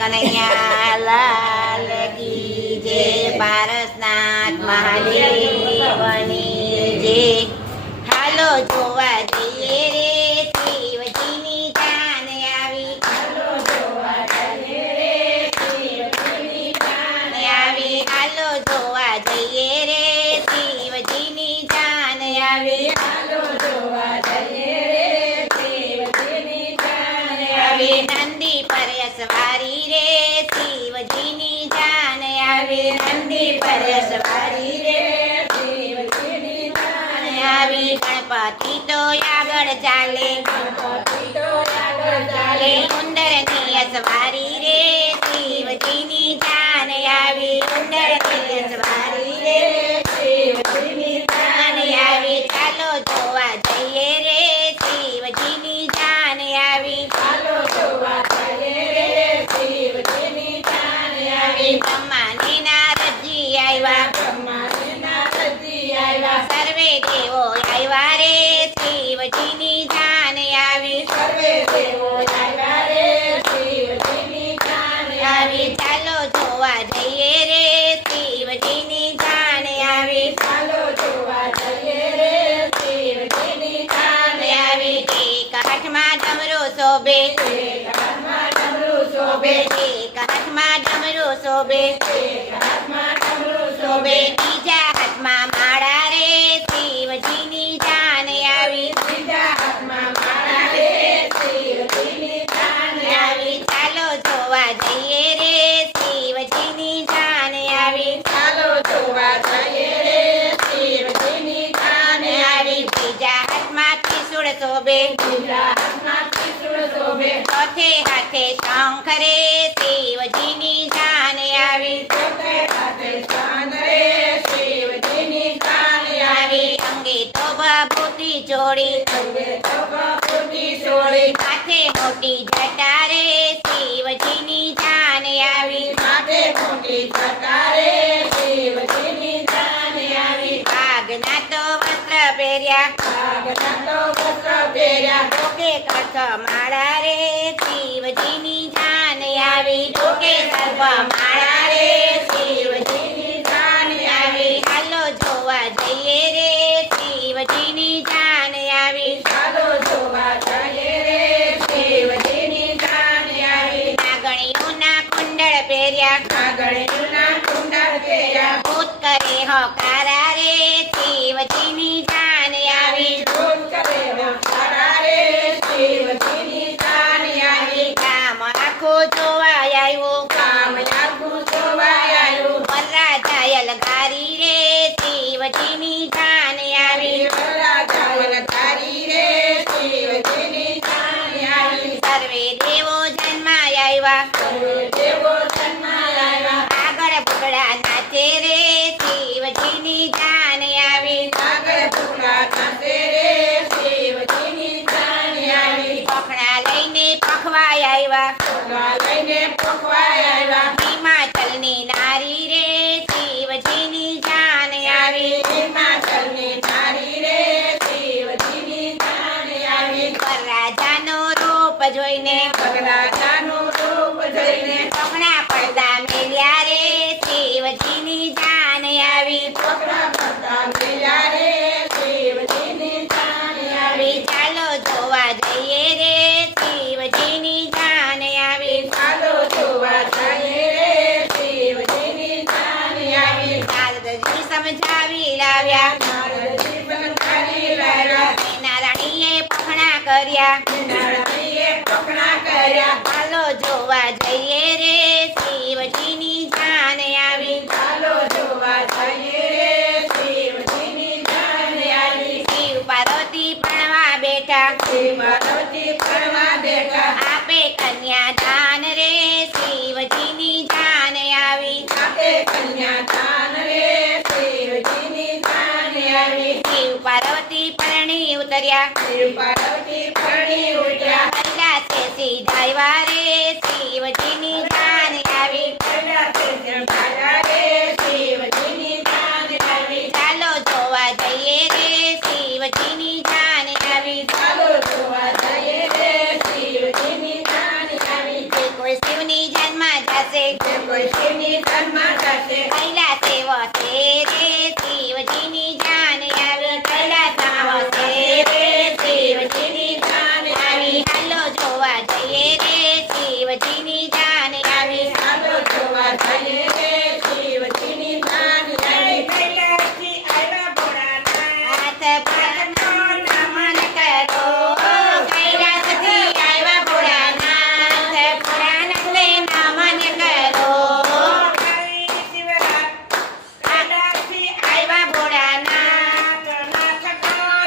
કનૈયા લાલ કી જય, પારસનાથ મહાદેવની જય। હાલો જોવા જઈએ રે શિવજીની જાન આવી, હાલો જોવા જઈએ રે શિવજીની જાન આવી, હાલો જોવા જઈએ રે શિવજીની જાન આવી, હાલો જોવા જઈએ રે શિવજીની જાન આવી। નંદી પર સવારી રે શિવજીની જાન આવી, નંદી પર સવારી રે શિવજીની જાન આવી। ગણપતિ તો આગળ ચાલે, ગણપતિ તો આગળ ચાલે, ઉંદરની સવારી રે શિવજીની જાન આવી, ઉંદરની સવારી રે શિવજીની જાન આવી। ચાલો જોવા જઈએ રે શિવજીની જાન આવી, ચાલો જોવા જઈએ રે શિવજીની જાન આવી। બ્રહ્માને નારદજી આવ્યા, બ્રહ્માને નારદજી આવ્યા, સર્વે દેવો આવ્યા રે શિવજીની જાન આવી, સર્વે દેવો આવ્યા રે શિવજીની જાન આવી। ચાલો જોવા જઈએ રે શિવજીની જાન આવી, ચાલો જોવા જઈએ રે શિવજીની જાન આવી। એક હાથમાં ડમરો શોભે, એક હાથમાં ડમરો શોભે, એક હાથમાં ડમરો શોભે, એક હાથમાં ડમરો શોભે, બીજા હાથમાં માળા રે શિવજીની જાન આવી, બીજા હાથમાં માળા રે શિવજીની જાન આવી। ચાલો જોવા જઈએ રે શિવજીની જાન આવી, ચાલો જોવા જઈએ રે શિવજીની જાન આવી। બીજા હાથમાં ત્રિશૂળ શોભે, બીજા હાથમાં ત્રિશૂળ શોભે, ચોથે હાથે શંખ રે શિવજીની જાન આવી, ચોથે હાથે શંખ રે શિવજીની જાન આવી। અંગે તો ભભૂતિ ચોળી, અંગે તો ભભૂતિ ચોળી, માથે મોટી જટા રે શિવજીની જાન આવી, માથે મોટી જટા રે શિવજીની જાન આવી। વાઘના તો વસ્ત્ર પહેર્યા, વાઘના તો વસ્ત્ર પહેર્યા, ડોકે કચ્છ માળા રે શિવજીની જાન આવી, ડોકે સર્વ માળા રે શિવજીની જાન આવી। હાલો જોવા જઈએ રે શિવજીની જાન આવી, ચાલો જોવા જઈએ રે શિવજીની જાન આવી। નાગણીઓના કુંડળ પહેર્યા, નાગણીઓના કુંડળ પહેર્યા, ભૂત કરે હોકારા રે શિવજીની જાન આવી, ભૂત કરે હોકારા રે શિવજીની જાન આવી। કામ આખું જોવા આવ્યું, કામ આખું જોવા આવ્યું, વરરાજા લગારી રે શિવજીની જાન આવી, વરરાજા લગારી રે શિવજીની જાન આવી। સર્વે દેવો જન્મા આવ્યા, સર્વે દેવો જન્મા આવ્યા, આગળ ભૂગડા નાચે રે શિવજીની જાન આવી, આગળ ભૂગડા નાચે રે શિવજીની જાન આવી। પખડા લઈને પખવા આવ્યા, પખવા લઈને પખવા આવ્યા, હિમાચલની નારી રે શિવજીની જાન આવી, હિમાચલની નારી રે શિવજીની જાન આવી। વરરાજાનો રૂપ જોઈને, વરરાજાનો રૂપ જોઈને, પગના પડદા મેલ્યા રે શિવજીની જાન આવી, પગના પડદા મેલ્યા રે શિવજીની જાન આવી। ચાલો જોવા જઈએ રે શિવજીની જાન આવી, ચાલો જોવા જઈએ રે શિવજીની જાન આવી। નારદજી સમજાવી લાવ્યા, નારદજી સમજાવી લાવ્યા, નારાયણીએ પખણા કર્યા, નારાયણીએ પખણા કર્યા, ચાલો જોવા જઈએ રે શિવજીની જાન આવી, ચાલો જોવા જઈએ રે શિવજીની જાન આવી। શિવ પાર્વતી ભણવા બેઠા, શિવ પાર્વતી ભણવા બેઠા, આપે કન્યા દાન રે શિવજીની જાન આવી, આપે કન્યા દાન રે શિવજીની જાન આવી। શિવ પાર્વતી પરણી ઉતર્યા, શિવ પાર્વતી પરણી ઉતર્યા, કૈલાસે સીધાવ્યા રે શિવજીની છે જે કોઈ